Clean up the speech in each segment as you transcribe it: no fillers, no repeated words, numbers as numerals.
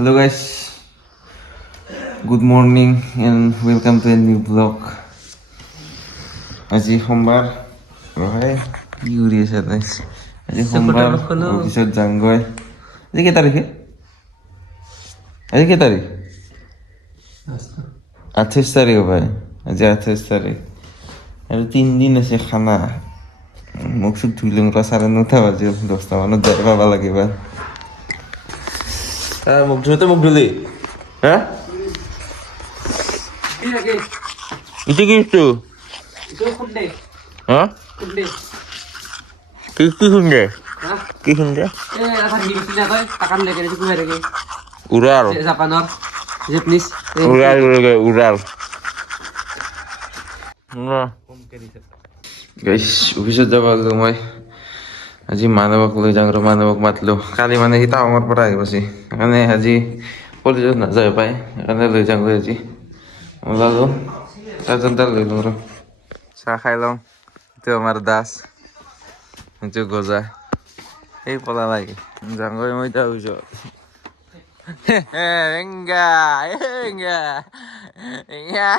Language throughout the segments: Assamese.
Hello guys, good morning and welcome to a new vlog. আজি সোমবাৰ ৰহে কি কৰি আছে তাই আজি সোমবাৰ অফিচত যাংগৈ আজি কেই তাৰিখে আজি কেই তাৰিখ 28 তাৰিখ ভাই আজি 28 তাৰিখ আৰু 3 দিন আছে খানা মুখ চুখ ধুই লওঁ 9:30 বাজে 10টা মানত যাই পাব লাগিব মুখ ধুলি হা ইটো কি ইটো হা কি শুনছে কি শুনছে উড়াল জাপানৰ জাপানিজ উড়াল গাইছ অফিচত যাব লাগিব মই আজি মানৱক লৈ যাওঁ আৰু মানৱক মাতিলোঁ কালি মানে সি টাউনৰ পৰা আহিব সেইকাৰণে আজি কলেজত নাযায় পাই সেইকাৰণে লৈ যাওঁগৈ আজি ওলালোঁ চাৰ্জাৰডাল লৈ লওঁ আৰু চাহ খাই লওঁ এইটো আমাৰ দাস এইটো গজা সেই পলা লাগে যাওঁগৈ মই এতিয়া অফিচত এংগা এংগা এংগা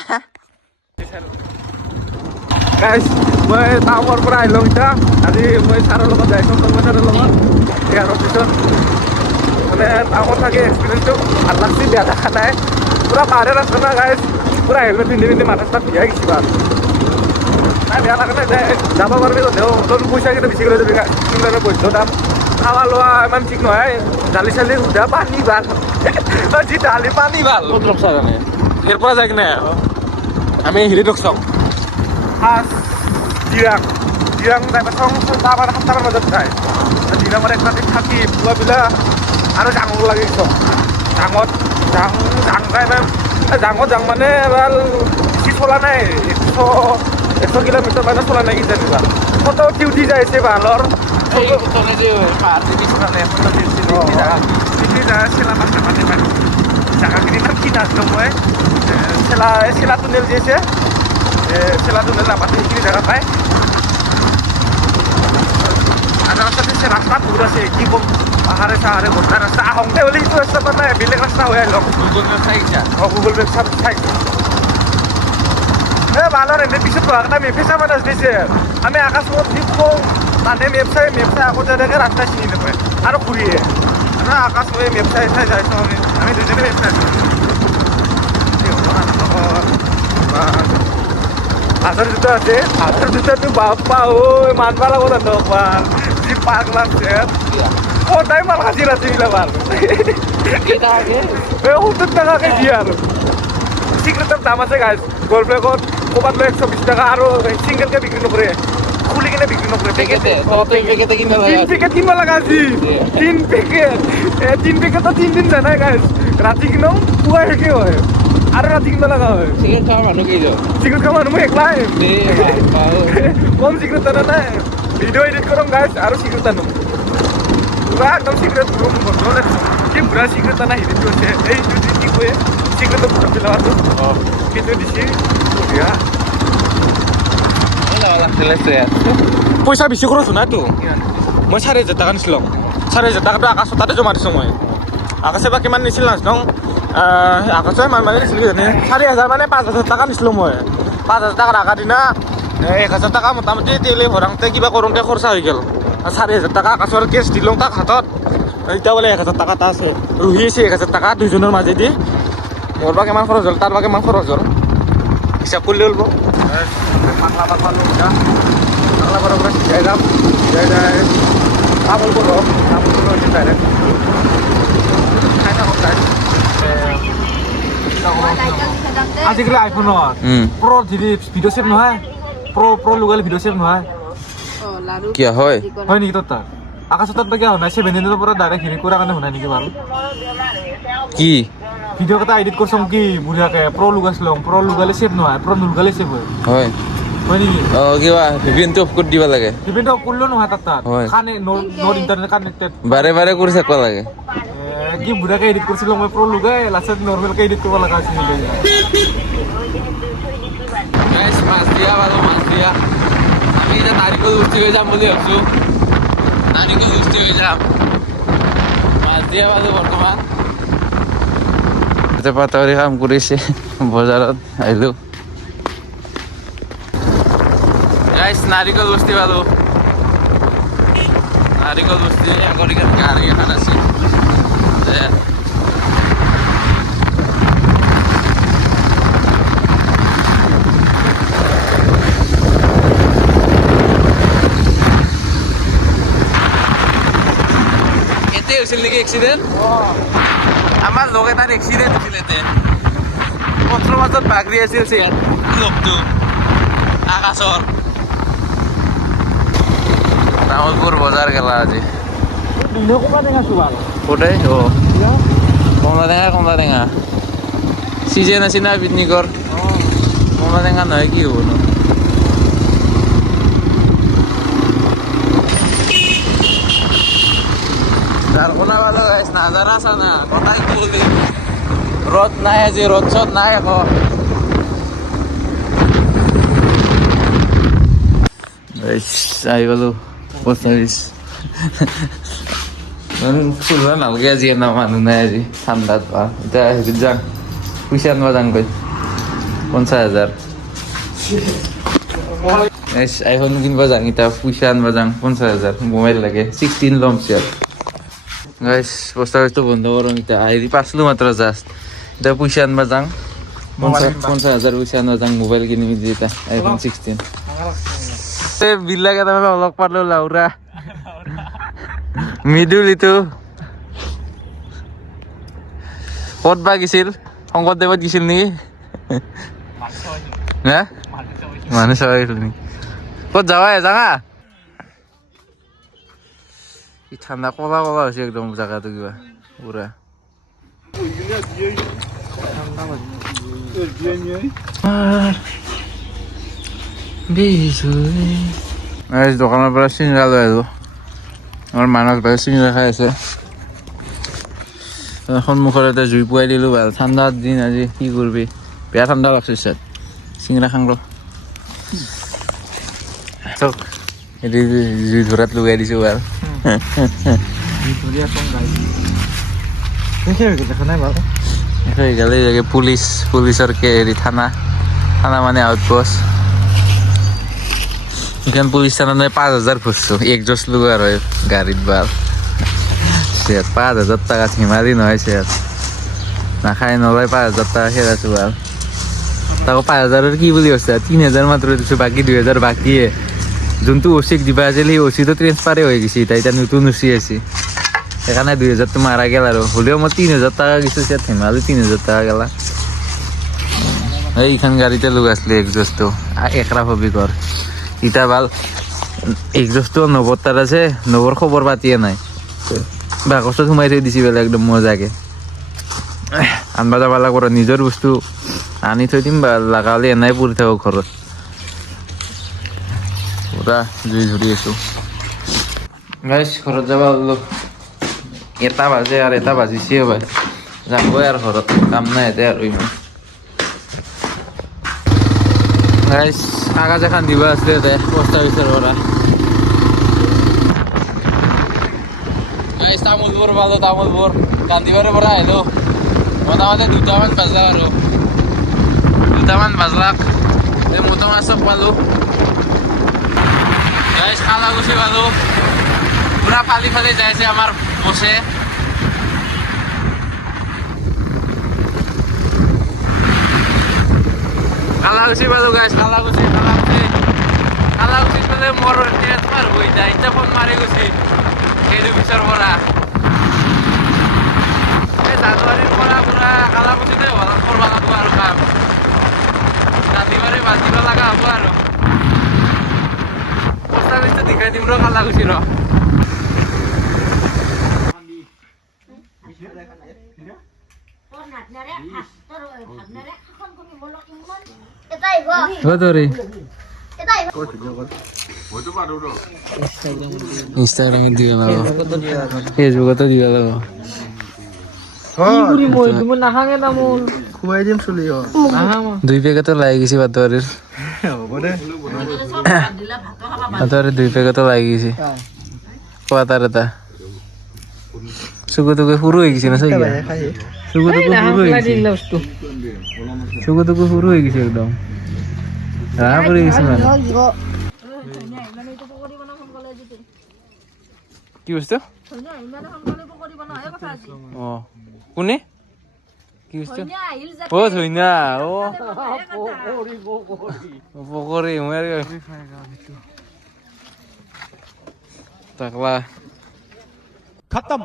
গাইছ মই টাউনৰ পৰা আহিলোঁ এতিয়া আজি মই ছাৰৰ লগত যাইছোঁ ছাৰৰ লগত ইয়াৰ অফিচত মানে টাউনত থাকি এক্সপিৰিয়েঞ্চটো ভাল লাগছি বেয়া দেখা নাই পুৰা পাহাৰীয়া ৰাস্তা না গাইছ পুৰা হেলমেট পিন্ধি মাথা চাথা ভিজাই গৈছি বাৰ নাই বেয়া লগা নাই যাব পাৰিবি তোৰ পইচা কেইটা বেছি কৰি যাবি কিমান বৈধ দাম খাৱা লোৱা ইমান ঠিক নহয় দালি চালি সুধা পানী ভাল যি দালি পানী ভাল ক'ত ৰখছা কাৰণে ইয়াৰ পৰা যাই কিনে আমি হেৰিত ৰখছাওঁ দিৰাং যাই পাছং 7টামান বজাত যায় দিৰাঙত এক ৰাতি থাকি পুৱাবিলা আৰু জাঙত লাগি গৈছ জাঙত যাং মানে এবাৰ বেছি চলা নাই 100 কিলোমিটাৰ মানে চলা নাই কিজানি এবাৰ ফটো উঠি যায় আছে ভালৰ জাগাখিনি নাম কি নাজানো মই চেলা টুনেল যি আছে চেলা টুনেল নাপাতে সেইখিনি জেগা পায় আৰু ৰাস্তাতে ৰাস্তা বহুত আছে কি ক'ম পাহাৰে চাহাৰে ভৰ্তা ৰাস্তা আহোঁতে হ'লে সেইটো ৰাস্তা পৰা নাই বেলেগ ৰাস্তা হৈ আহিলোঁ গুগল মেপ চাইছা গুগল মেপ চাইছোঁ ভালৰ এনে পিছত পঢ়াৰ কাৰণে মেপে চাব নাজানিছে আমি আকাশত যি কওঁ তাতে মেপ চাই আগতে এনেকৈ ৰাস্তা চিনি নাপায় আৰু ঘূৰিয়ে আৰু আকাশ হৈ মেপ চাই যাইছোঁ আমি দুজনে মেপ চাইছোঁ হাজাৰ জোতা আছে হাজাৰ জোতাটো বাপ্পা ঐ মানবা লাগত নপাল যি পাক লাগছে সদায় মাল সাজি ৰাতিবিলাক ভাল 70 টাকাকে দিয়ে আৰু চিগাৰেটৰ দাম আছে গাইজ গল্ড ব্লেকত ক'ৰবাত লৈ 120 টাকা আৰু চিংগেলকে বিক্ৰী নকৰে খুলি কিনে বিক্ৰী নকৰে পেকেট কিনিব লগা আজি 3 পেকেটত 3 দিন জানাই গাইজ ৰাতি কিনো পুৱাই শেষে হয় আৰু ৰাতি কিনিব লগা হয় চিগাৰেট খোৱা মানুহ মই একলাই কম চিগাৰেট টানা নাই ভিডিঅ' এডিট কৰোঁ গাইজ আৰু চিগাৰেট টানো পুৰা একদম চিগাৰেট বন্ধ কি পুৰা চিগাৰেট টানা হেৰিটো আছে এইটো কি কয় চিগাৰেটৰ ফটো পেলোৱাটো সেইটো দিছে পইচা বেছি খৰচ হোৱা নাইতো মই 4,000 টাকা নিছিলোঁ 4,000 টাকাটো আকাশত তাতে জমা দিছোঁ মই আকাশে বা কিমান নিছিল নাজানো আকাশে ইমান মানে নিছিল কিজানি 4,000 মানে 5,000 টাকা নিছিলোঁ মই 5,000 টাকাৰ আগৰ দিনা 1,000 টাকা মোটামুটি তেলে ভৰাওঁতে কিবা কৰোঁতে খৰচা হৈ গ'ল 4,000 টাকা আকাশৰ কেছ দিলোঁ তাক হাতত এতিয়া বোলে 1,000 টাকা এটা আছে ৰহি আছে 1,000 টাকা দুইজনৰ মাজেদি মোৰ বা কিমান খৰচ হ'ল তাৰ বা কিমান খৰচ হ'ল হিচাপ কৰিলে হ'ল পাগলা পাগলাৰ পৰা সিজাই যাম সিজাই তামোল কৰোঁ ডাইৰেক্ট খাই থাকক আজিকালি আইফোনত প্ৰ' ভিডিঅ' ছেভ নহয় প্ৰ' লগালে ভিডিঅ' ছেভ নহয় কিয় হয় নেকি তোৰ তাত আকাশত বা কিয় হোৱা নাই 7 পৰা ডাইৰেক্ট হেৰি কৰাৰ কাৰণে হোৱা নাই নেকি বাৰু কি ভিডিঅ' এটা এডিট কৰিছোঁ কি বঢ়িয়াকৈ প্ৰ' লগাইছিলোঁ প্ৰ' লগালে ছেভ নহয় প্ৰ' নলগালে ছেভ হয় নেকি কিবা ভিপিএনটো অফ কৰি দিব লাগে ভিপিএনটো অফ কৰিলেও নহয় তাত নট ইণ্টাৰনেট কানেক্টেড বাৰে কৰি থাকিব লাগে কি বুঢ়াকৈ এডিট কৰিছিলোঁ মই প্ৰ' লগাই লাষ্টত নৰ্মেলকৈ এডিট কৰিব লগা হৈছিল মাছ দিয়া বাৰু মাছ দিয়া আমি এতিয়া নাৰিকল উঠি হৈ যাম বুলি ভাবিছোঁ নাৰিকল উঠি হৈ যাম মাছ দিয়া বাৰু বৰ্তমান পাতাৱাৰী কাম কৰিছে বজাৰত আহিলোঁ গাইছ নাৰিকল বস্তি পালোঁ নাৰিকল বস্তি আগৰ গাড়ী এখন আছে এতে হৈছিল নেকি এক্সিডেণ্ট আমাৰ লগ এটাৰ এক্সিডেণ্ট হৈছিল এতে পথৰ মাজত বাগৰি আছিল লগটো আকাশৰ তামোলপুৰ বজাৰ গেলা আজি কোটে কমলা টেঙা চিজন আছে না পিকনিকৰ কমলা টেঙা নহয় কি হ'ব নো কোনা ভালো গাইছ নাজারা আছে না কথাই বলি রোদ নাই আজি রোদ চোদ নাই এখন আহি গ'লো পোষ্ট অফিচ ফুলব নালাগে আজি এনে মানুহ নাই আজি ঠাণ্ডাত এতিয়া হেৰিত যাম পইচা আনিব যাম গৈ 50,000 আইফোন কিনিব যাম এতিয়া পইচা আনিব যাম 50,000 মোবাইল লাগে 16 ল'ম চেয়াৰ গাইছ পোষ্ট অফিচটো বন্ধ কৰোঁ এতিয়া আহি পাইছিলোঁ মাত্ৰ জাষ্ট এতিয়া পইচা আনিব যাম 50,000 পইচা আনিব যাম মোবাইল কিনিম এতিয়া আইফোন 16 বিলাকে তাৰমানে লগ পালোঁ লাউৰা মৃদুল ইটো ক'ত বা গৈছিল শংকৰদেৱত গৈছিল নেকি হা মানুহ চাব গৈছিল নেকি ক'ত যাবা জাগা ঠাণ্ডা কলা কলা হৈছে একদম জাগাটো কিবা পুৰা দোকানৰ পৰা চিঙৰা লৈ আহিলোঁ আমাৰ মানস ভাই চিঙৰা খাই আছে সন্মুখৰ এটা জুই পুৱাই দিলোঁ ভাল ঠাণ্ডাৰ দিন আজি কি কৰিবি বেয়া ঠাণ্ডা লাগছে চাত চিঙৰা খাং ৰ হেৰি জুই ধৰাত লগাই দিছোঁ ভাল পুলিচৰ হেৰি থানা মানে আউটপোষ্ট এইখন পুলিচ থানা 5,000 ভরছো একজস্ট লোক আর গাড়িত বাল 5,000 টাকা হিমালি নহয় সে নাখাই নলয় 5,000 টাকা খেলাছো বাল তাকো 5,000 কি বুলি আছে 3,000 মাত্র দিছো বাকি 2,000 বাকিয়ে যোনটো ওচিক দিবা আছিল সেই ওচিটো ট্ৰেন্সফাৰে হৈ গৈছে এতিয়া নতুন ওচি আছে সেইকাৰণে 2,000 তো মাৰা গেল আৰু হ'লেও মই 3,000 টাকা কিছু হিমালি 3,000 টাকা গেলা এইখান গাড়িতে লোক আসলে একজস্টটো একরা হবি কর ইটা ভাল একজস্টটো 90 টার আছে 90 খবর পাতিয়ে নাই বাকচত সোমাই থৈ দিছি বেলা একদম মজাকে আনবা যাবা লাগব নিজৰ বস্তু আনি থৈ দিম বা লাগালে এনাই পৰি থাকো ঘৰত পুৰা জুই ধৰি আছো গাইছ ঘৰত যাবা ওলো 1 বাজে আৰু 1 বাজিছে ভাই যাবই আৰু ঘৰত কাম নাই এতে আৰু ইমান গাইছ কাগজ এখন দিব আছে পোষ্ট অফিচৰ পৰা গাইছ তামোলপুৰ পালোঁ তামোলপুৰ গান্ধীবাৰীৰ পৰা আহিলোঁ মোটামুটি 2টামান বাজলাক আৰু 2টামান বাজলাক মটৰ মাছ চব পালোঁ গাইছ কালাগুছি পালোঁ পুৰা ফালি ফালি যাইছে আমাৰ বছে কালাগুছি পালোঁ গাইছ কালাগুছি পালে মোৰ ট্ৰেন্সফাৰ হৈ যায় এতিয়া ফোন মাৰি গৈছে সেইটো পিছৰ পৰা এই জানুৱাৰীৰ পৰা পুৰা কালাগুছিতে কৰিব লাগিব আৰু কাম ৰাতিবাৰে বাজিব লগা হ'ব আৰু পোষ্ট অফিচটো দেখাই দিম ৰ কালাগুছি ৰ ইনষ্টাগ্রামে দিবে লাগো ফেসবুকতো দিবে লাগো দুই পেকেটো লাগি গেছি বাতরির বাতরির 2 পেকেটো লাগি গেছি কোয়াতার এটা চুকু টুকু সৰু হৈ গেছি না চাই চকু টকু সৰু হৈ গৈছে চকু টকু সৰু হৈ গৈছে একদম ৰাঙা পৰি গৈছে মানে কি বস্তু অ কোনে কি বস্তু অ ধইনা অ পকৰি মই তাকলা खत्म